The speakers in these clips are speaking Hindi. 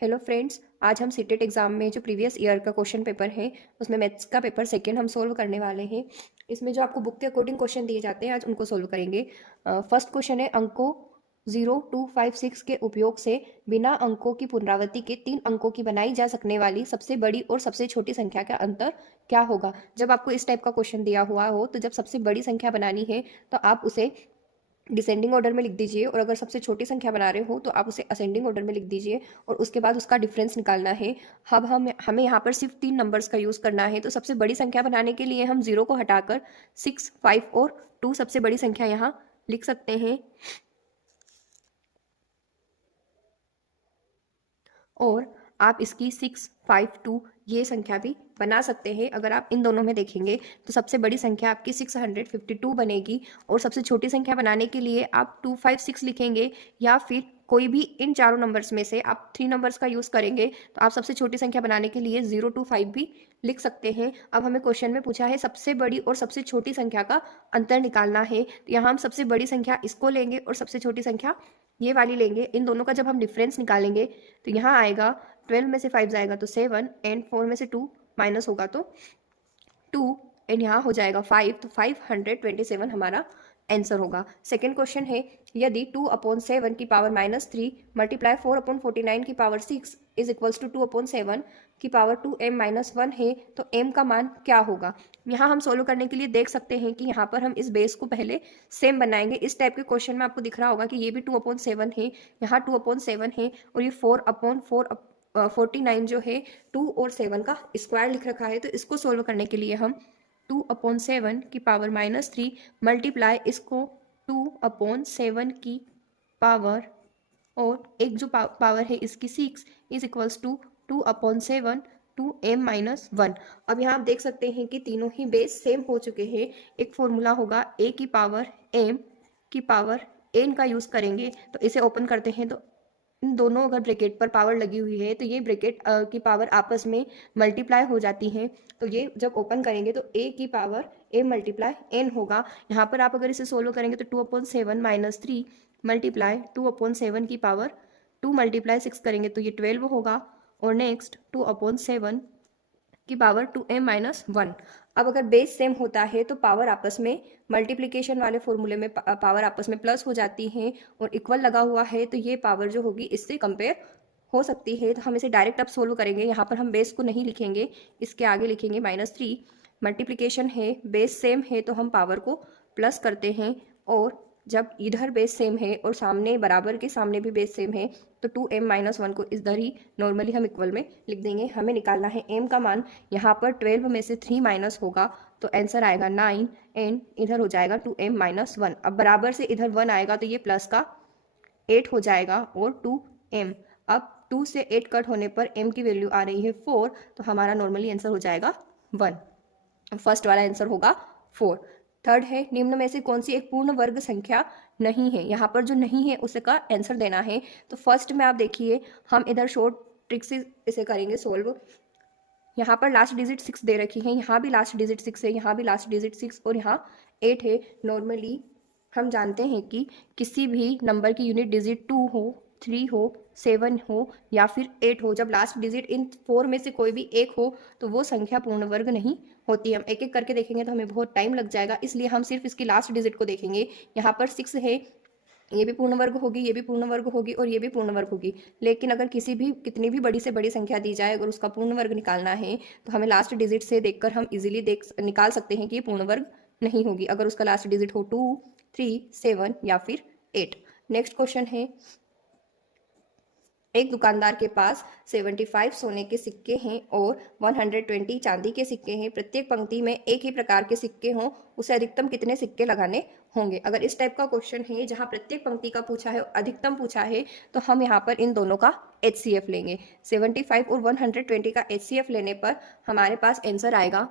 हेलो फ्रेंड्स, आज हम सीटेट एग्ज़ाम में जो प्रीवियस ईयर का क्वेश्चन पेपर है उसमें मैथ्स का पेपर सेकेंड हम सोल्व करने वाले हैं। इसमें जो आपको बुक के अकॉर्डिंग क्वेश्चन दिए जाते हैं आज उनको सोल्व करेंगे। फर्स्ट क्वेश्चन है अंकों 0256 के उपयोग से बिना अंकों की पुनरावृत्ति के 3 अंकों की बनाई जा सकने वाली सबसे बड़ी और सबसे छोटी संख्या का अंतर क्या होगा। जब आपको इस टाइप का क्वेश्चन दिया हुआ हो तो जब सबसे बड़ी संख्या बनानी है तो आप उसे डिसेंडिंग ऑर्डर में लिख दीजिए, और अगर सबसे छोटी संख्या बना रहे हो तो आप उसे असेंडिंग ऑर्डर में लिख दीजिए और उसके बाद उसका डिफरेंस निकालना है। अब हमें यहाँ पर सिर्फ 3 नंबर्स का यूज़ करना है, तो सबसे बड़ी संख्या बनाने के लिए हम 0 को हटाकर 6, 5 और 2 सबसे बड़ी संख्या यहाँ लिख सकते हैं। और आप इसकी 6, 5, 2 ये संख्या भी बना सकते हैं। अगर आप इन दोनों में देखेंगे तो सबसे बड़ी संख्या आपकी 652 बनेगी, और सबसे छोटी संख्या बनाने के लिए आप 256 लिखेंगे, या फिर कोई भी इन चारों नंबर्स में से आप 3 नंबर्स का यूज़ करेंगे तो आप सबसे छोटी संख्या बनाने के लिए 025 भी लिख सकते हैं। अब हमें क्वेश्चन में पूछा है सबसे बड़ी और सबसे छोटी संख्या का अंतर निकालना है, तो यहाँ हम सबसे बड़ी संख्या इसको लेंगे और सबसे छोटी संख्या ये वाली लेंगे। इन दोनों का जब हम डिफरेंस निकालेंगे तो यहाँ आएगा 12 में से 5 जाएगा तो 7, एंड 4 में से 2 माइनस होगा तो 2, एंड यहाँ हो जाएगा 5, तो 527 हमारा आंसर होगा। सेकेंड क्वेश्चन है, यदि 2/7 की पावर -3 मल्टीप्लाई 4/49 की पावर 6 इज इक्वल्स टू 2/7 की पावर 2m-1 है तो m का मान क्या होगा। यहाँ हम सोल्व करने के लिए देख सकते हैं कि यहाँ पर हम इस बेस को पहले सेम बनाएंगे। इस टाइप के क्वेश्चन में आपको दिख रहा होगा कि ये भी 2/7 है, यहाँ 2/7 है, और ये 4/49 जो है 2 और 7 का स्क्वायर लिख रखा है। तो इसको सोल्व करने के लिए हम 2/7 की पावर -3 मल्टीप्लाई इसको 2/7 की पावर, और एक जो पावर है इसकी 6 इज इक्वल्स टू 2/7 2m-1। अब यहाँ आप देख सकते हैं कि तीनों ही बेस सेम हो चुके हैं। एक फॉर्मूला होगा a की पावर m की पावर n का यूज़ करेंगे, तो इसे ओपन करते हैं तो इन दोनों अगर ब्रैकेट पर पावर लगी हुई है तो ये ब्रैकेट की पावर आपस में मल्टीप्लाई हो जाती है। तो ये जब ओपन करेंगे तो a की पावर a मल्टीप्लाई n होगा। यहाँ पर आप अगर इसे सोल्व करेंगे तो 2/7 -3 मल्टीप्लाई 2/7 की पावर 2 मल्टीप्लाई 6 करेंगे तो ये 12 होगा, और नेक्स्ट 2/7 की पावर 2m-1। अब अगर बेस सेम होता है तो पावर आपस में मल्टीप्लिकेशन वाले फॉर्मूले में पावर आपस में प्लस हो जाती है, और इक्वल लगा हुआ है तो ये पावर जो होगी इससे कंपेयर हो सकती है। तो हम इसे डायरेक्ट अब सोल्व करेंगे। यहाँ पर हम बेस को नहीं लिखेंगे, इसके आगे लिखेंगे -3। मल्टीप्लिकेशन है, बेस सेम है तो हम पावर को प्लस करते हैं, और जब इधर बेस सेम है और सामने बराबर के सामने भी बेस सेम है तो 2m-1 को इधर ही नॉर्मली हम इक्वल में लिख देंगे। हमें निकालना है m का मान। यहाँ पर 12 में से 3 माइनस होगा तो आंसर आएगा 9, एंड इधर हो जाएगा 2m-1। अब बराबर से इधर 1 आएगा तो ये प्लस का 8 हो जाएगा, और 2m। अब 2 से 8 कट होने पर m की वैल्यू आ रही है 4, तो हमारा नॉर्मली आंसर हो जाएगा 1। फर्स्ट वाला आंसर होगा 4। थर्ड है, निम्न में से कौन सी एक पूर्ण वर्ग संख्या नहीं है। यहाँ पर जो नहीं है उसका आंसर देना है। तो फर्स्ट में आप देखिए, हम इधर शॉर्ट ट्रिक से इसे करेंगे सोल्व। यहाँ पर लास्ट डिजिट 6 दे रखी है, यहाँ भी लास्ट डिजिट 6 है, यहाँ भी लास्ट डिजिट 6 और यहाँ 8 है। नॉर्मली हम जानते हैं कि किसी भी नंबर की यूनिट डिजिट 2 हो, 3 हो, 7 हो या फिर 8 हो, जब लास्ट डिजिट इन 4 में से कोई भी एक हो तो वो संख्या पूर्ण वर्ग नहीं होती। हम एक एक करके देखेंगे तो हमें बहुत टाइम लग जाएगा, इसलिए हम सिर्फ इसकी लास्ट डिजिट को देखेंगे। यहाँ पर 6 है, ये भी पूर्ण वर्ग होगी, ये भी पूर्ण वर्ग होगी, और ये भी पूर्ण वर्ग होगी। लेकिन अगर किसी भी कितनी भी बड़ी से बड़ी संख्या दी जाए, अगर उसका पूर्ण वर्ग निकालना है तो हमें लास्ट डिजिट से देखकर हम इजीली निकाल सकते हैं कि ये पूर्ण वर्ग नहीं होगी, अगर उसका लास्ट डिजिट हो 2, 3, 7 या फिर 8। नेक्स्ट क्वेश्चन है, एक दुकानदार के पास 75 सोने के सिक्के हैं और 120 चांदी के सिक्के हैं। प्रत्येक पंक्ति में एक ही प्रकार के सिक्के हों, उसे अधिकतम कितने सिक्के लगाने होंगे। अगर इस टाइप का क्वेश्चन है जहां प्रत्येक पंक्ति का पूछा है, अधिकतम पूछा है, तो हम यहाँ पर इन दोनों का HCF लेंगे। 75 और 120 का HCF लेने पर हमारे पास आंसर आएगा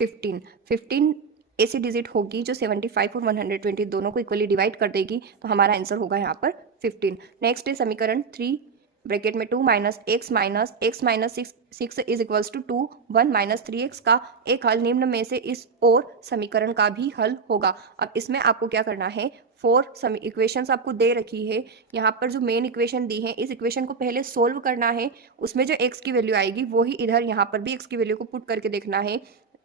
15। 15 ऐसी डिजिट होगी जो 75 और 120 दोनों को इक्वली डिवाइड कर देगी, तो हमारा आंसर होगा यहाँ पर 15। नेक्स्ट है समीकरण 3 ब्रैकेट में 2 minus x minus six is equals to 2, 1 minus 3x का एक हल निम्न में से इस और समीकरण का भी हल होगा। अब इसमें आपको क्या करना है, 4 इक्वेशंस आपको दे रखी है, यहाँ पर जो मेन इक्वेशन दी है इस इक्वेशन को पहले सोल्व करना है, उसमें जो x की वैल्यू आएगी वही इधर यहाँ पर भी x की वैल्यू को पुट करके देखना है।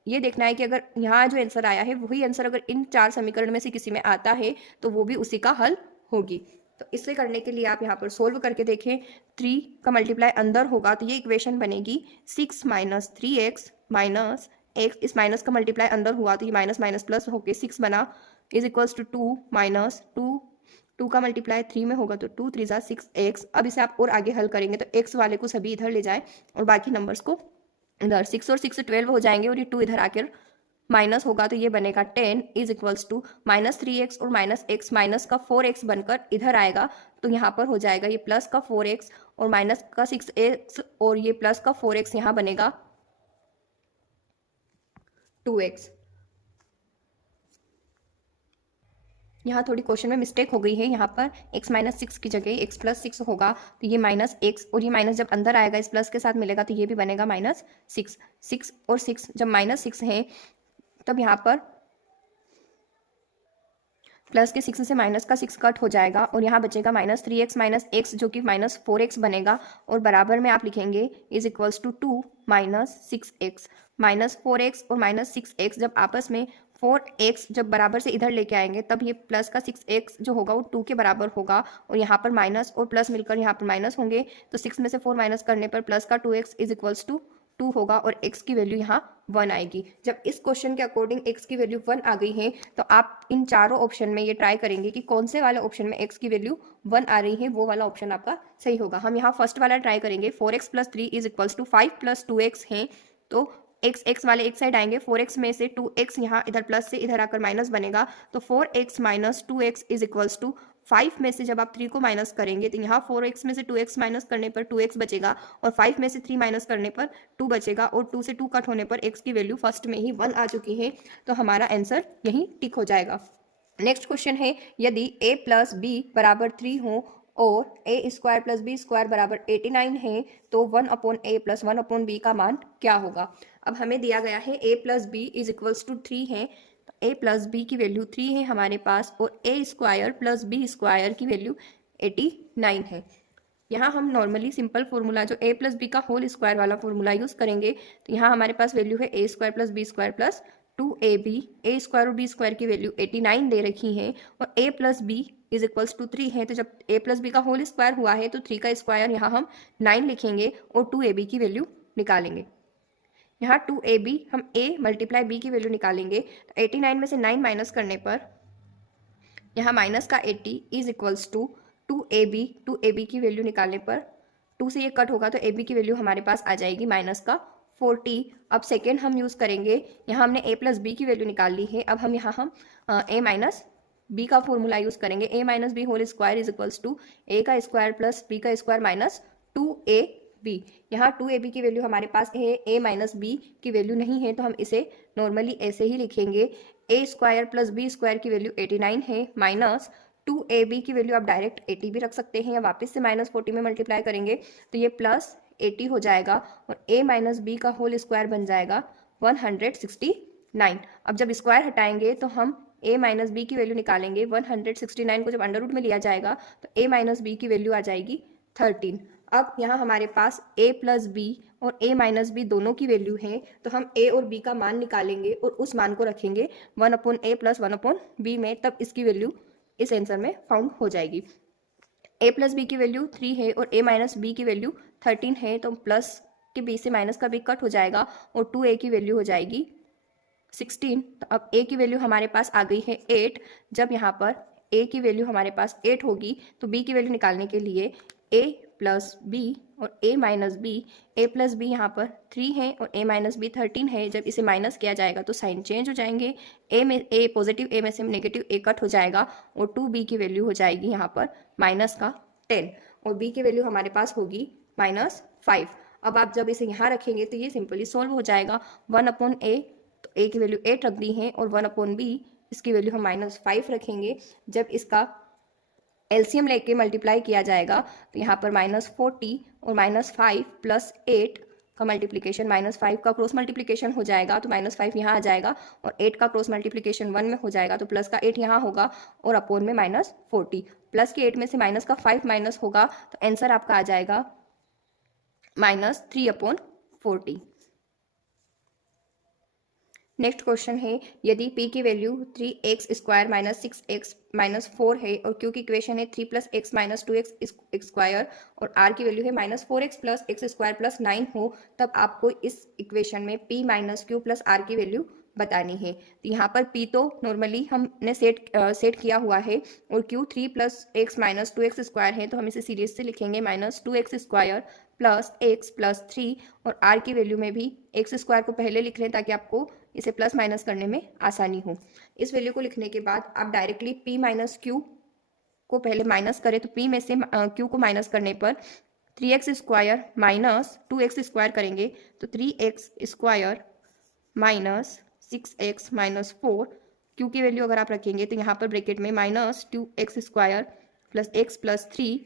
ये देखना है कि अगर यहाँ जो आंसर आया है वही आंसर अगर इन 4 समीकरण में से किसी में आता है तो वो भी उसी का हल होगी। तो इसे करने के लिए आप यहाँ पर सोल्व करके देखें, 3 का मल्टीप्लाई अंदर होगा तो ये इक्वेशन बनेगी 6 माइनस 3x माइनस x, इस माइनस का मल्टीप्लाई अंदर हुआ तो ये माइनस माइनस प्लस होके 6 बना, इज इक्वल्स टू 2 माइनस 2 का मल्टीप्लाई 3 में होगा तो 2 3 जा 6x। अब इसे आप और आगे हल करेंगे तो x वाले को सभी इधर ले जाए और बाकी नंबर्स को इधर, 6 और 6 12 हो जाएंगे और ये 2 इधर आकर माइनस होगा तो ये बनेगा 10 is equals to minus 3x और माइनस x माइनस का 4x बनकर इधर आएगा तो यहाँ पर हो जाएगा ये प्लस का 4x और माइनस का 6x और ये प्लस का 4x यहाँ बनेगा 2x। यहाँ थोड़ी क्वेश्चन में मिस्टेक हो गई है, यहाँ पर x माइनस 6 की जगह x प्लस 6 होगा तो ये माइनस x और ये माइनस जब अंदर आएगा इस प्लस के साथ मिलेगा तो ये भी बनेगा माइनस 6। 6 और 6 जब माइनस 6 है तब यहाँ पर प्लस के 6 से माइनस का 6 कट हो जाएगा और यहाँ बचेगा माइनस 3x माइनस x जो कि माइनस 4x बनेगा और बराबर में आप लिखेंगे is equals to 2 minus 6x। Minus 4x और माइनस 6x जब आपस में 4x जब बराबर से इधर लेके आएंगे तब ये प्लस का 6x जो होगा वो 2 के बराबर होगा और यहाँ पर माइनस और प्लस मिलकर यहाँ पर माइनस होंगे तो 6 में से 4 माइनस करने पर प्लस का 2x इज इक्वल्स टू 2 होगा और x की वैल्यू यहाँ 1 आएगी। जब इस क्वेश्चन के अकॉर्डिंग x की वैल्यू 1 आ गई है तो आप इन चारों ऑप्शन में ये ट्राई करेंगे कि कौन से वाले ऑप्शन में x की वैल्यू 1 आ रही है वो वाला ऑप्शन आपका सही होगा। हम यहाँ फर्स्ट वाला ट्राई करेंगे, 4x plus 3 is equals to 5 plus 2x है तो x वाले एक साइड आएंगे, 4x में से 2x यहाँ इधर प्लस से इधर आकर माइनस बनेगा तो 4x minus 2x is equals to 5 में से जब आप 3 को माइनस करेंगे तो यहाँ 4x में से 2x माइनस करने पर 2x बचेगा और 5 में से 3 माइनस करने पर 2 बचेगा और 2 से 2 कट होने पर x की वैल्यू फर्स्ट में ही 1 आ चुकी है तो हमारा आंसर यही टिक हो जाएगा। नेक्स्ट क्वेश्चन है, यदि a प्लस बी बराबर 3 हो और ए स्क्वायर प्लस बी स्क्वायर बराबर 89 है तो 1 अपॉन ए प्लस 1 अपॉन बी का मान क्या होगा। अब हमें दिया गया है a plus B is equals to 3 है तो a प्लस बी की वैल्यू 3 है हमारे पास और a square plus B square की वैल्यू 89 है। यहाँ हम नॉर्मली सिंपल फॉर्मूला जो a प्लस बी का होल स्क्वायर वाला फॉर्मूला यूज़ करेंगे तो यहाँ हमारे पास वैल्यू है a square plus B square plus 2ab, a square और b स्क्वायर की वैल्यू 89 दे रखी है और a plus B is equals to 3 है तो जब a प्लस बी का होल स्क्वायर हुआ है तो 3 का स्क्वायर यहाँ हम 9 लिखेंगे और 2ab की वैल्यू निकालेंगे। यहाँ 2ab हम a मल्टीप्लाई b की वैल्यू निकालेंगे तो 89 में से 9 माइनस करने पर यहाँ माइनस का 80 इज इक्वल्स टू 2ab की वैल्यू निकालने पर 2 से ये कट होगा तो ab की वैल्यू हमारे पास आ जाएगी माइनस का 40। अब सेकेंड हम यूज़ करेंगे, यहाँ हमने a प्लस बी की वैल्यू निकाल ली है, अब हम यहाँ हम a माइनस बी का फॉर्मूला यूज़ करेंगे, a minus B whole square is equals to a का स्क्वायर प्लस b का स्क्वायर माइनस 2ab। यहाँ 2ab की वैल्यू हमारे पास है, a माइनस बी की वैल्यू नहीं है तो हम इसे नॉर्मली ऐसे ही लिखेंगे, a square plus B square की वैल्यू 89 है माइनस 2ab की वैल्यू आप डायरेक्ट 80 भी रख सकते हैं या वापस से माइनस 40 में मल्टीप्लाई करेंगे तो ये प्लस 80 हो जाएगा और a माइनस बी का होल स्क्वायर बन जाएगा 169। अब जब स्क्वायर हटाएंगे तो हम a माइनस बी की वैल्यू निकालेंगे, 169 को जब अंडर रूट में लिया जाएगा तो a माइनस बी की वैल्यू आ जाएगी 13। अब यहाँ हमारे पास a प्लस बी और a माइनस बी दोनों की वैल्यू है तो हम a और b का मान निकालेंगे और उस मान को रखेंगे 1 upon a plus 1 upon b में, तब इसकी वैल्यू इस आंसर में फाउंड हो जाएगी। a प्लस बी की वैल्यू 3 है और a माइनस बी की वैल्यू 13 है तो प्लस के b से माइनस का b कट हो जाएगा और 2a की वैल्यू हो जाएगी 16। तो अब a की वैल्यू हमारे पास आ गई है 8। जब यहाँ पर a की वैल्यू हमारे पास 8 होगी तो b की वैल्यू निकालने के लिए a प्लस बी और a minus B, a plus B यहाँ पर 3 है और a माइनस बी 13 है, जब इसे माइनस किया जाएगा तो साइन चेंज हो जाएंगे, a में a पॉजिटिव a में से नेगेटिव a कट हो जाएगा और 2b की वैल्यू हो जाएगी यहाँ पर माइनस का 10 और b की वैल्यू हमारे पास होगी माइनस 5। अब आप जब इसे यहाँ रखेंगे तो ये सिंपली सोल्व हो जाएगा, 1 अपॉन a तो a की वैल्यू 8 रख दी है और 1 अपॉन b इसकी वैल्यू हम माइनस 5 रखेंगे। जब इसका एलसीएम लेके मल्टीप्लाई किया जाएगा तो यहाँ पर -40 और -5 + 8 का मल्टीप्लिकेशन -5 का क्रॉस मल्टीप्लिकेशन हो जाएगा तो -5 यहाँ आ जाएगा और 8 का क्रॉस मल्टीप्लिकेशन 1 में हो जाएगा तो प्लस का 8 यहाँ होगा और अपोन में -40 प्लस के 8 में से माइनस का 5 माइनस होगा तो आंसर आपका आ जाएगा -3/40। नेक्स्ट क्वेश्चन है यदि p की वैल्यू 3x² - 6x - 4 है और q की इक्वेशन है 3 + x - 2x² और r की वैल्यू है -4x + x² + 9 हो, तब आपको इस इक्वेशन में p - q + r की वैल्यू बतानी है। तो यहाँ पर p तो नॉर्मली हमने सेट किया हुआ है और q 3 + x - 2x² है तो हम इसे सीरीज से लिखेंगे -2x² + x + 3 और r की वैल्यू में भी x² को पहले लिख लें ताकि आपको इसे प्लस माइनस करने में आसानी हो। इस वैल्यू को लिखने के बाद आप डायरेक्टली p - q को पहले माइनस करें तो p में से q को माइनस करने पर 3x² - 2x² करेंगे तो 3x² - 6x - 4 q की वैल्यू अगर आप रखेंगे तो यहाँ पर ब्रैकेट में -2x² + x + 3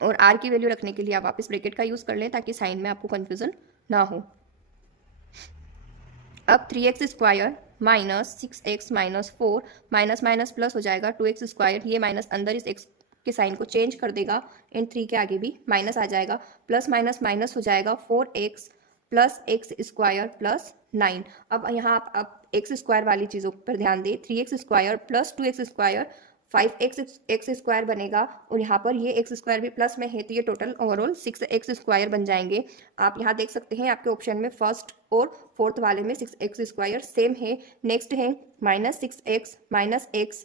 और r की वैल्यू रखने के लिए आप वापस ब्रैकेट का यूज़ कर लें ताकि साइन में आपको कन्फ्यूजन ना हो। अब 3x² - 6x - 4 minus minus plus हो जाएगा 2x², ये माइनस अंदर इस x के साइन को चेंज कर देगा एंड 3 के आगे भी माइनस आ जाएगा, प्लस माइनस माइनस हो जाएगा 4x + x² + 9। अब यहाँ आप x² वाली चीज़ों पर ध्यान दें, 3x² + 2x² 5x बनेगा और यहाँ पर ये x² भी प्लस में है तो ये टोटल ओवरऑल 6x² बन जाएंगे। आप यहाँ देख सकते हैं आपके ऑप्शन में फर्स्ट और फोर्थ वाले में 6x² सेम है। नेक्स्ट है -6x -x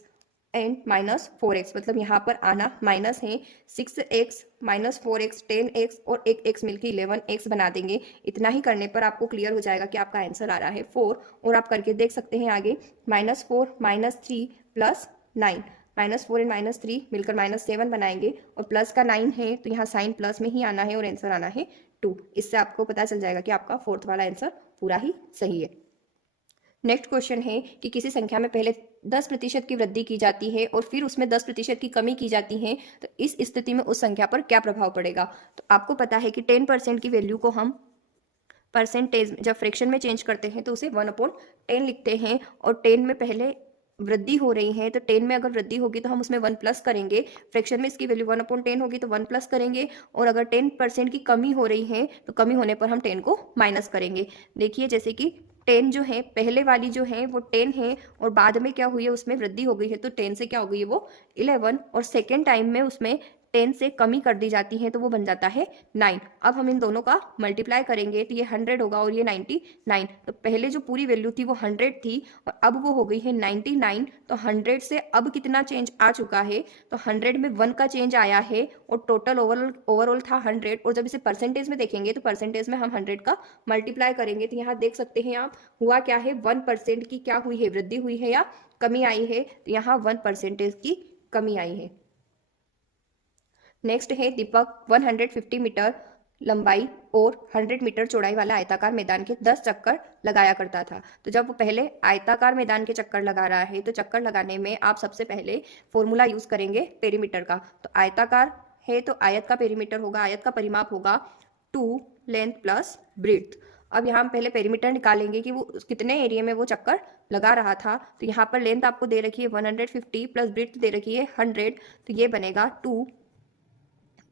एंड -4x, मतलब यहाँ पर आना माइनस है 6x -4x 10x और एक x मिलकर 11x बना देंगे। इतना ही करने पर आपको क्लियर हो जाएगा कि आपका आंसर आ रहा है 4 और आप करके देख सकते हैं आगे -4 -3 + 9 -4 एंड -3 मिलकर -7 बनाएंगे और प्लस का 9 है तो यहाँ साइन प्लस में ही आना है और आंसर आना है 2। इससे आपको पता चल जाएगा कि आपका फोर्थ वाला आंसर पूरा ही सही है। नेक्स्ट क्वेश्चन है कि किसी संख्या में पहले 10% की वृद्धि की जाती है और फिर उसमें 10% की कमी की जाती है तो इस स्थिति में उस संख्या पर क्या प्रभाव पड़ेगा। तो आपको पता है कि 10% की वैल्यू को हम परसेंटेज जब फ्रैक्शन में चेंज करते हैं तो उसे 1/10 लिखते हैं और 10 में पहले वृद्धि हो रही है तो 10 में अगर वृद्धि होगी तो हम उसमें 1 प्लस करेंगे। फ्रैक्शन में इसकी वैल्यू 1/10 होगी तो 1 प्लस करेंगे और अगर 10% की कमी हो रही है तो कमी होने पर हम 10 को माइनस करेंगे। देखिए जैसे कि 10 जो है पहले वाली जो है वो 10 है और बाद में क्या हुई है उसमें वृद्धि हो गई है तो 10 से क्या हो गई है वो 11 और सेकेंड टाइम में उसमें 10 से कमी कर दी जाती है तो वो बन जाता है 9। अब हम इन दोनों का मल्टीप्लाई करेंगे तो ये 100 होगा और ये 99। तो पहले जो पूरी वैल्यू थी वो 100 थी और अब वो हो गई है 99। तो 100 से अब कितना चेंज आ चुका है तो 100 में 1 का चेंज आया है और टोटल ओवरऑल था 100 और जब इसे परसेंटेज में देखेंगे तो परसेंटेज में हम 100 का मल्टीप्लाई करेंगे तो यहाँ देख सकते हैं आप हुआ क्या है 1% की क्या हुई है वृद्धि हुई है या कमी आई है। तो यहाँ 1% की कमी आई है। नेक्स्ट है दीपक 150 मीटर लंबाई और 100 मीटर चौड़ाई वाला आयताकार मैदान के 10 चक्कर लगाया करता था। तो जब वो पहले आयताकार मैदान के चक्कर लगा रहा है तो चक्कर लगाने में आप सबसे पहले फॉर्मूला यूज करेंगे पेरीमीटर का। तो आयताकार है तो आयत का पेरीमीटर होगा, आयत का परिमाप होगा 2 लेंथ प्लस ब्रेड्थ। अब यहाँ हम पहले पेरीमीटर निकालेंगे कि वो कितने एरिया में वो चक्कर लगा रहा था। तो यहाँ पर लेंथ आपको दे रखी है 150 प्लस ब्रेड्थ दे रखी है 100 तो ये बनेगा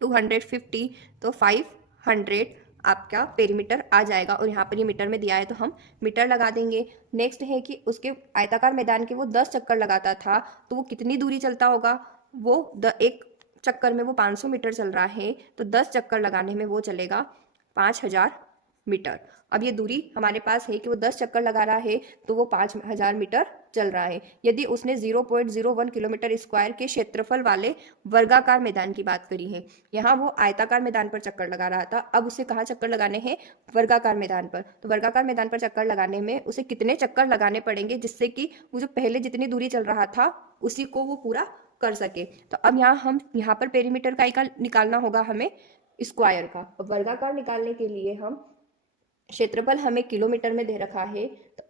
250 तो 500 आपका पेरीमीटर आ जाएगा और यहाँ पर ये मीटर में दिया है तो हम मीटर लगा देंगे। नेक्स्ट है कि उसके आयताकार मैदान के वो 10 चक्कर लगाता था तो वो कितनी दूरी चलता होगा। वो एक चक्कर में वो 500 मीटर चल रहा है तो 10 चक्कर लगाने में वो चलेगा 5000 मीटर। अब ये दूरी हमारे पास है कि वो 10 चक्कर लगा रहा है तो वो 5000 मीटर चल रहा है। यदि उसने 0.01 किलोमीटर स्क्वायर के क्षेत्रफल वाले वर्गाकार मैदान की बात करी है, यहाँ वो आयताकार मैदान पर चक्कर लगा रहा था, अब उसे कहाँ चक्कर लगाने हैं वर्गाकार मैदान पर। तो वर्गाकार मैदान पर चक्कर लगाने में उसे कितने चक्कर लगाने पड़ेंगे जिससे कि वो जो पहले जितनी दूरी चल रहा था उसी को वो पूरा कर सके। तो अब यहाँ पर पेरीमीटर का निकालना होगा हमें स्क्वायर का। वर्गाकार निकालने के लिए हम क्षेत्रफल हमें किलोमीटर में दे रखा है, तो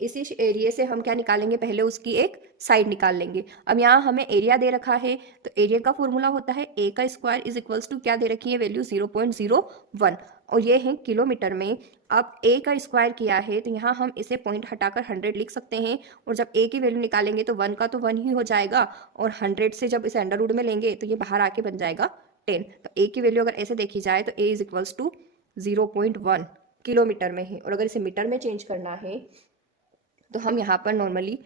इसी एरिया से हम क्या निकालेंगे, पहले उसकी एक साइड निकाल लेंगे। अब यहाँ हमें एरिया दे रखा है, तो एरिया का फॉर्मूला होता है ए का स्क्वायर इज इक्वल्स टू क्या दे रखी है वैल्यू 0.01, और ये है किलोमीटर में। अब ए का स्क्वायर किया है तो यहाँ हम इसे पॉइंट हटाकर 100 लिख सकते हैं, और जब ए की वैल्यू निकालेंगे तो 1 का तो 1 ही हो जाएगा, और 100 से जब इसे अंडर रूट में लेंगे तो ये बाहर आके बन जाएगा 10। तो ए की वैल्यू अगर ऐसे देखी जाए तो ए इज इक्वल्स टू 0.1 किलोमीटर में है, और अगर इसे मीटर में चेंज करना है तो हम यहाँ पर नॉर्मली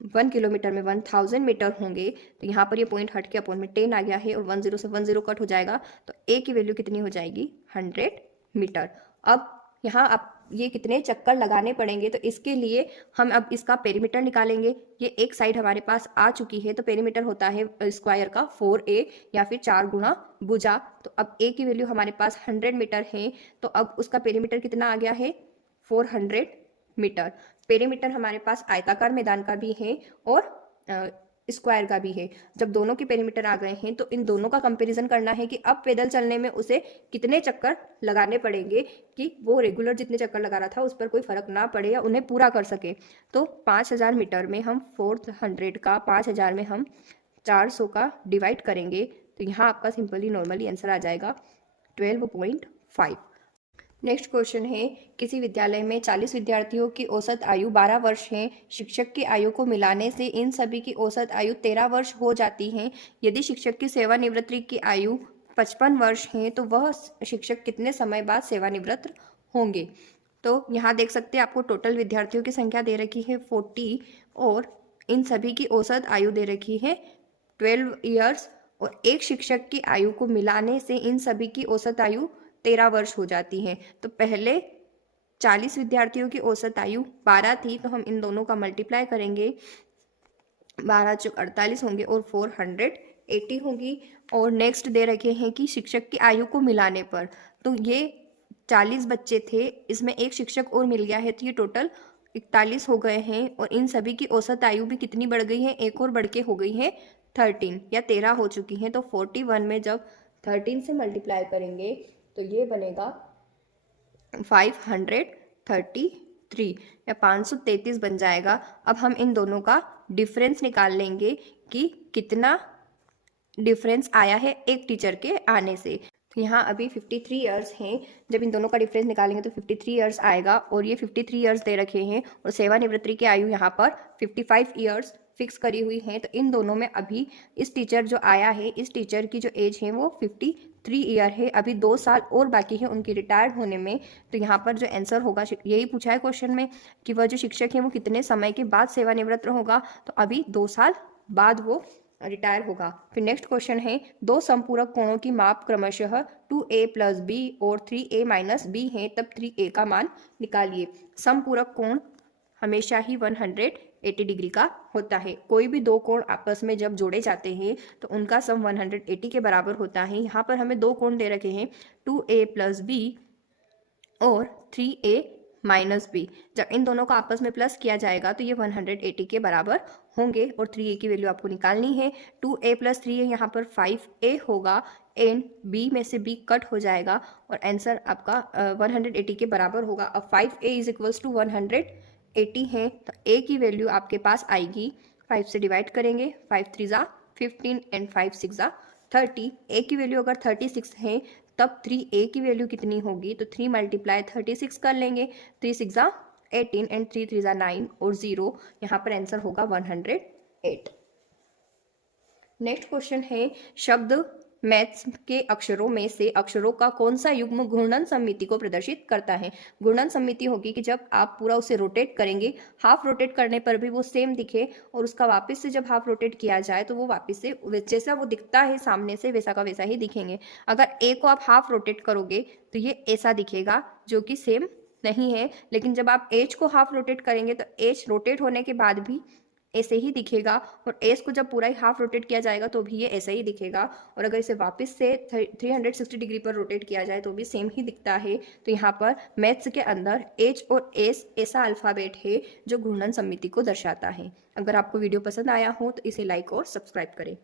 1 किलोमीटर में 1000 मीटर होंगे, तो यहाँ पर ये पॉइंट हट के अपॉन में 10 आ गया है, और 10 से 10 कट हो जाएगा, तो ए की वैल्यू कितनी हो जाएगी 100 मीटर। अब यहाँ आप ये कितने चक्कर लगाने पड़ेंगे, तो इसके लिए हम अब इसका पेरीमीटर निकालेंगे। ये एक साइड हमारे पास आ चुकी है, तो पेरीमीटर होता है स्क्वायर का 4a या फिर 4 गुना भुजा। तो अब a की वैल्यू हमारे पास 100 मीटर है, तो अब उसका पेरीमीटर कितना आ गया है 400 मीटर। पेरीमीटर हमारे पास आयताकार मैदान का भी है और स्क्वायर का भी है। जब दोनों के पेरीमीटर आ गए हैं तो इन दोनों का कंपैरिजन करना है कि अब पैदल चलने में उसे कितने चक्कर लगाने पड़ेंगे कि वो रेगुलर जितने चक्कर लगा रहा था उस पर कोई फर्क ना पड़े या उन्हें पूरा कर सके। तो 5000 मीटर में हम 400 का 5000 में हम 400 का डिवाइड करेंगे, तो यहाँ आपका सिंपली नॉर्मली आंसर आ जाएगा 12.5। नेक्स्ट क्वेश्चन है, किसी विद्यालय में 40 विद्यार्थियों की औसत आयु 12 वर्ष है। शिक्षक की आयु को मिलाने से इन सभी की औसत आयु 13 वर्ष हो जाती है। यदि शिक्षक की सेवानिवृत्ति की आयु 55 वर्ष है तो वह शिक्षक कितने समय बाद सेवानिवृत्त होंगे। तो यहाँ देख सकते हैं आपको टोटल विद्यार्थियों की संख्या दे रखी है 40, और इन सभी की औसत आयु दे रखी है 12 ईयर्स, और एक शिक्षक की आयु को मिलाने से इन सभी की औसत आयु 13 वर्ष हो जाती है। तो पहले 40 विद्यार्थियों की औसत आयु 12 थी, तो हम इन दोनों का मल्टीप्लाई करेंगे, 12 चौक 48 होंगे और 480 होंगी। और नेक्स्ट दे रखे हैं कि शिक्षक की आयु को मिलाने पर, तो ये 40 बच्चे थे, इसमें एक शिक्षक और मिल गया है, तो ये टोटल 41 हो गए हैं, और इन सभी की औसत आयु भी कितनी बढ़ गई है, एक और बढ़ के हो गई है 13 या 13 हो चुकी हैं। तो 41 में जब 13 से मल्टीप्लाई करेंगे तो ये बनेगा 533 या 533 बन जाएगा। अब हम इन दोनों का डिफरेंस निकाल लेंगे कि कितना डिफरेंस आया है एक टीचर के आने से। तो यहाँ अभी 53 ईयर्स हैं, जब इन दोनों का डिफरेंस निकालेंगे तो 53 ईयर्स आएगा, और ये 53 ईयर्स दे रखे हैं, और सेवानिवृत्ति की आयु यहाँ पर 55 ईयर्स फिक्स करी हुई है। तो इन दोनों में अभी इस टीचर जो आया है, इस टीचर की जो एज है वो 53 ईयर है, अभी 2 साल और बाकी है उनकी रिटायर्ड होने में। तो यहाँ पर जो आंसर होगा, यही पूछा है क्वेश्चन में कि वह जो शिक्षक है वो कितने समय के बाद सेवानिवृत्त होगा, तो अभी 2 साल बाद वो रिटायर होगा। फिर नेक्स्ट क्वेश्चन है, दो समपूरक कोणों की माप क्रमशः 2a + b और 3a - b है, तब 3a का मान निकालिए। समपूरक कोण हमेशा ही 180 डिग्री का होता है। कोई भी दो कोण आपस में जब जोड़े जाते हैं तो उनका सम 180 के बराबर होता है। यहाँ पर हमें दो कोण दे रखे हैं 2a + b और 3a - b। जब इन दोनों को आपस में प्लस किया जाएगा तो ये 180 के बराबर होंगे, और 3a की वैल्यू आपको निकालनी है। 2a + 3a यहाँ पर 5a होगा, एंड b में से b कट हो जाएगा, और आंसर आपका 180 के बराबर होगा। अब 5a = 180 है, तो a की वैल्यू आपके पास आएगी, 5 से डिवाइड करेंगे, 5 3 ज़ा 15 एंड 5 6 ज़ा 30। a की वैल्यू अगर 36 है तब 3a की वैल्यू कितनी होगी, तो 3 × 36 कर लेंगे, 3 6 ज़ा 18 एंड 3 3 ज़ा 9 और 0, यहाँ पर आंसर होगा 108। नेक्स्ट क्वेश्चन है, शब्द मैथ्स के अक्षरों में से अक्षरों का कौन सा युग्म घूर्णन सममिति को प्रदर्शित करता है। घूर्णन सममिति होगी कि जब आप पूरा उसे रोटेट करेंगे, हाफ रोटेट करने पर भी वो सेम दिखे, और उसका वापस से जब हाफ रोटेट किया जाए तो वो वापस से जैसा वो दिखता है सामने से वैसा का वैसा ही दिखेंगे। अगर ए को आप हाफ रोटेट करोगे तो ये ऐसा दिखेगा, जो कि सेम नहीं है, लेकिन जब आप एच को हाफ रोटेट करेंगे तो एच रोटेट होने के बाद भी ऐसे ही दिखेगा, और एस को जब पूरा ही हाफ रोटेट किया जाएगा तो भी ये ऐसा ही दिखेगा, और अगर इसे वापस से 360 डिग्री पर रोटेट किया जाए तो भी सेम ही दिखता है। तो यहाँ पर मैथ्स के अंदर एच और एस ऐसा अल्फ़ाबेट है जो घूर्णन सममिति को दर्शाता है। अगर आपको वीडियो पसंद आया हो तो इसे लाइक और सब्सक्राइब करें।